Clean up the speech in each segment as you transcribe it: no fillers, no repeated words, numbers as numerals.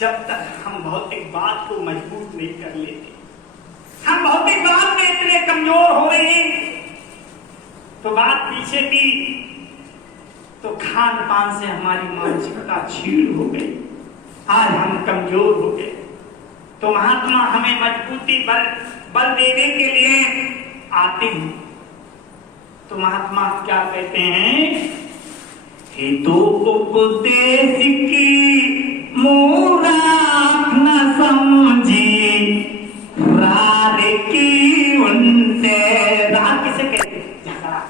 जब तक हम भौतिक बात को मजबूत नहीं कर लेते, हम भौतिक बात में इतने कमजोर हो रहे हैं। तो बात पीछे की, तो खान पान से हमारी मानसिकता छीड़ हो गई, आज हम कमजोर हो गए। तो महात्मा हमें मजबूती बल देने के लिए आते हैं। तो महात्मा क्या कहते हैं? हे तो उपदेश की मूरख न समझी, रार की उनसे रार किसे कहते हैं? झगड़ा।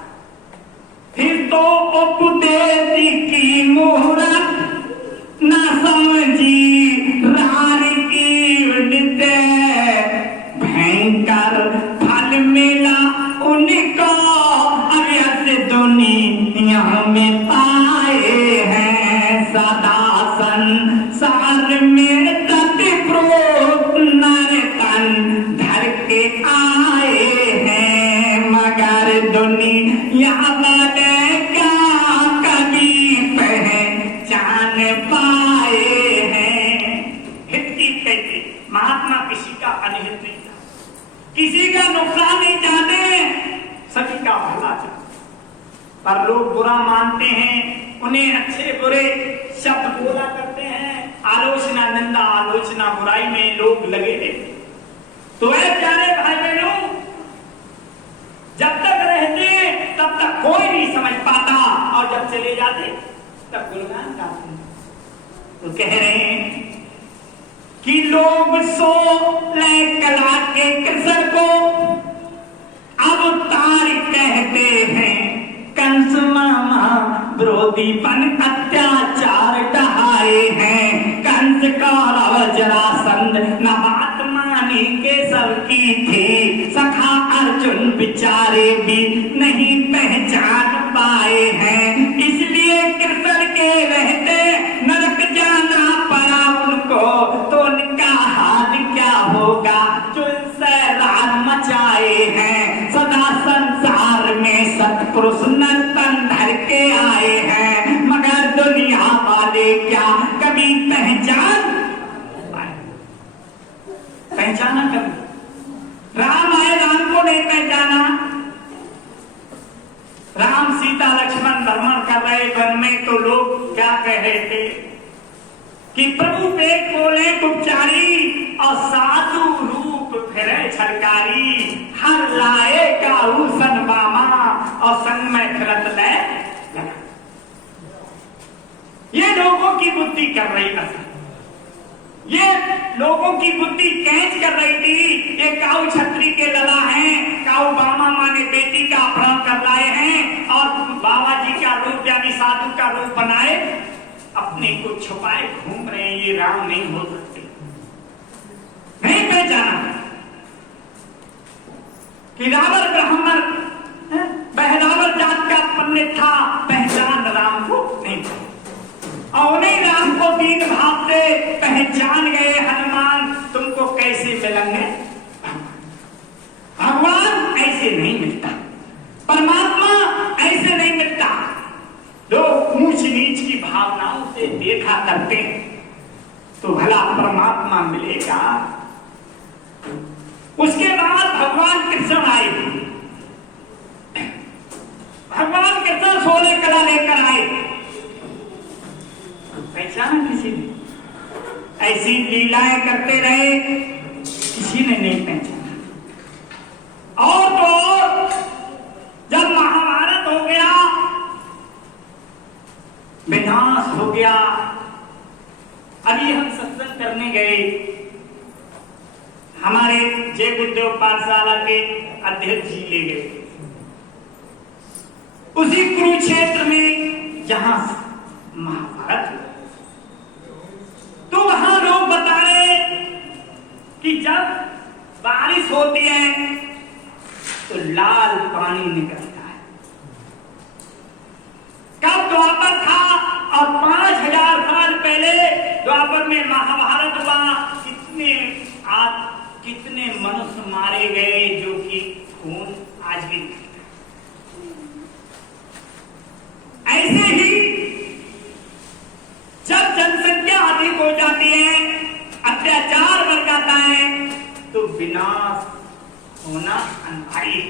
फिर तो उपदेश की मूरख न समझी, रार की उनसे भयंकर फल मिला उनको, अव्यस दुनिया में पाए हैं। सदा संसार में तत्प्रोत नर तन धर के आए हैं, मगर दुनिया वाले क्या कभी पहचान पाए हैं। हित की कहते महात्मा किसी का अनिहित नहीं चाहते, किसी का नुकसान नहीं चाहते, सभी का भला चाहते। पर लोग बुरा मानते हैं, उन्हें अच्छे बुरे शब्द बोला करते हैं, आलोचना निंदा आलोचना बुराई में लोग लगे रहते। तो ऐ प्यारे भाई बहनों, जब तक रहते तब तक कोई नहीं समझ पाता, और जब चले जाते तब गुणगान गाते हैं। तो कह रहे हैं कि लोग सो ले कला के कृष्ण को अवतार कहते हैं। कंस मामा विरोधीपन अत्याचार ढहाए हैं, कंस कौरव जरासंध न बात मानी के सबकी थी, सखा अर्जुन बेचारे भी नहीं पहचान पाए हैं। इसलिए कृष्ण के रहते नरक जाना पड़ा उनको, तो उनका हाल क्या होगा जो इनसे राज मचाए हैं। सदा संसार में सत्पुरुष नर्तन धर के आए हैं, मगर दुनिया वाले क्या कभी पहचाना कभी? राम आए, राम को नहीं पहचाना। राम सीता लक्ष्मण भ्रमण कर रहे वन में, तो लोग क्या कह रहे थे कि प्रभु पेट बोले गुप्चारी, और साधु रूप फिरे छलकारी, हर लाए का उसन बामा, और संग में फिरत ले। ये लोगों की बुद्धि कर रही थी, ये लोगों की बुद्धि कैच कर रही थी। ये काऊ छत्री के लला हैं, काऊ बामा माने बेटी का अपहरण कर लाए हैं, और बाबा जी का रूप यानी साधु का रूप बनाए अपने को छुपाए घूम रहे हैं। ये राम नहीं हो सकते, नहीं पहचाना कि रावण ब्राह्मण बहरावर जात का पंडित था, पहचान राम को नहीं, और उन्हीं राम को दीन भाव से पहचान गए हनुमान। तुमको कैसे मिलेंगे? भगवान ऐसे नहीं मिलता, परमात्मा ऐसे नहीं मिलता। लोग ऊंच नीच की भावनाओं से देखा करते हैं, तो भला परमात्मा मिलेगा? उसके बाद भगवान कृष्ण आए, भगवान कृष्ण 16 कला लेकर आए, पहचाना किसी ने? ऐसी लीलाएं करते रहे, किसी ने नहीं पहचाना। और तो और जब महाभारत हो गया, विनाश हो गया, अभी हम सत्संग करने गए, हमारे जय गुरुदेव पाठशाला के अध्यक्ष जी ले गए उसी कुरुक्षेत्र में जहां महाभारत। तो वहां लोग बता रहे कि जब बारिश होती है तो लाल पानी निकलता है। कब द्वापर था, और 5000 साल पहले द्वापर में महाभारत हुआ। कितने मनुष्य मारे गए, जो कि खून आज भी निकलता है। ऐसे ही जब जनसंख्या अधिक हो जाती है विनाश होना अनिवार्य है।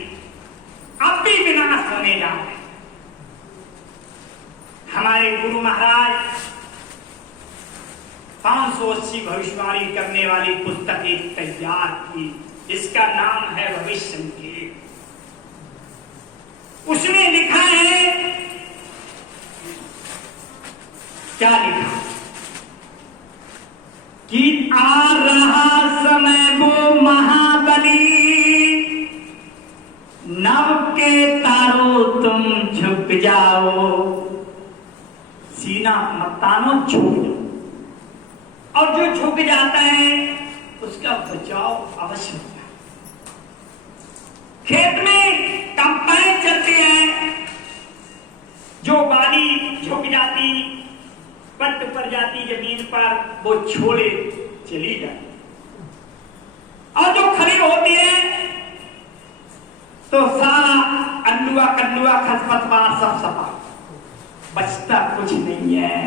अब भी विनाश होने जा रहे हैं। हमारे गुरु महाराज 580 भविष्यवाणी करने वाली पुस्तक एक तैयार की, जिसका नाम है भविष्य संकेत। उसमें लिखा है, क्या लिखा कि आ रहा समय वो महाबली, नव के तारो तुम झुक जाओ, सीना मत तानो, झुक जाओ। और जो झुक जाता है उसका बचाव अवश्य होता है। खेत में कंपाइन चलती है, जो बाली झुक जाती, पट पर जाती जमीन पर, वो छोड़े चली जाती। और जो खड़ी होती है तो सारा अंडुआ कंडुआ खसपतवार सब सफा, बचता कुछ नहीं है।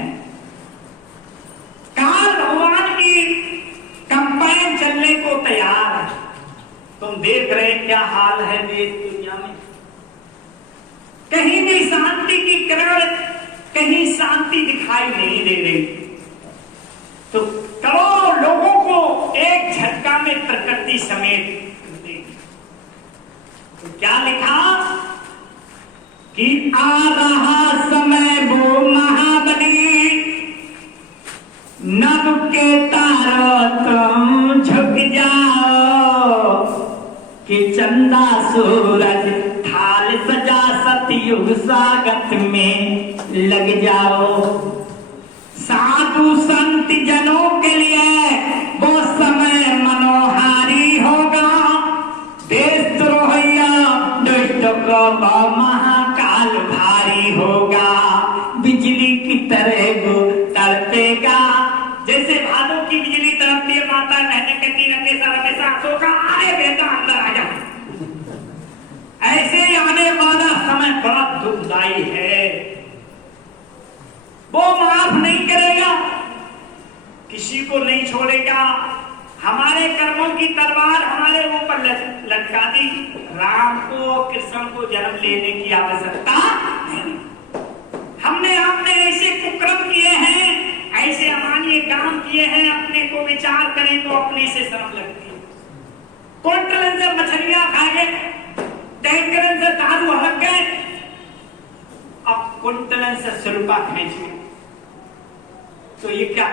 काल भगवान की कंपाइन चलने को तैयार है। तुम देख रहे क्या हाल है देश दुनिया में, कहीं भी शांति की किरण, कहीं शांति दिखाई नहीं दे रही। तो करोड़ों लोगों को एक झटका में प्रकृति समेट देगी। तो क्या लिखा कि आ रहा समय वो महाबली, नभ के तारो तुम झुक जाओ, कि चंदा सूरज थाल सजा सतयुग स्वागत में लग जाओ। साधु संत जनों के लिए वो समय मनोहारी होगा, देशद्रोहिया दुष्ट को महाकाल भारी होगा। बिजली की तरह वो तड़पेगा, जैसे भादों की बिजली तड़पती है, माता कहने कहती रहती सारा में सांसों का, आए बेटा अंदर आ जा। ऐसे आने वाला समय बड़ा दुखदाई है। वो माफ नहीं करेगा, किसी को नहीं छोड़ेगा। हमारे कर्मों की तलवार हमारे ऊपर लटका दी। राम को, कृष्ण को जन्म लेने की आवश्यकता नहीं। हमने आपने ऐसे कुकर्म किए हैं, ऐसे अमानवीय काम किए हैं, अपने को विचार करें तो अपने से शर्म लगती है। क्विंटल से मछलियां खा गए, टैंकर से दारू हड़क गए, अब क्विंटल से सुल्पा खींच गए, तो ये क्या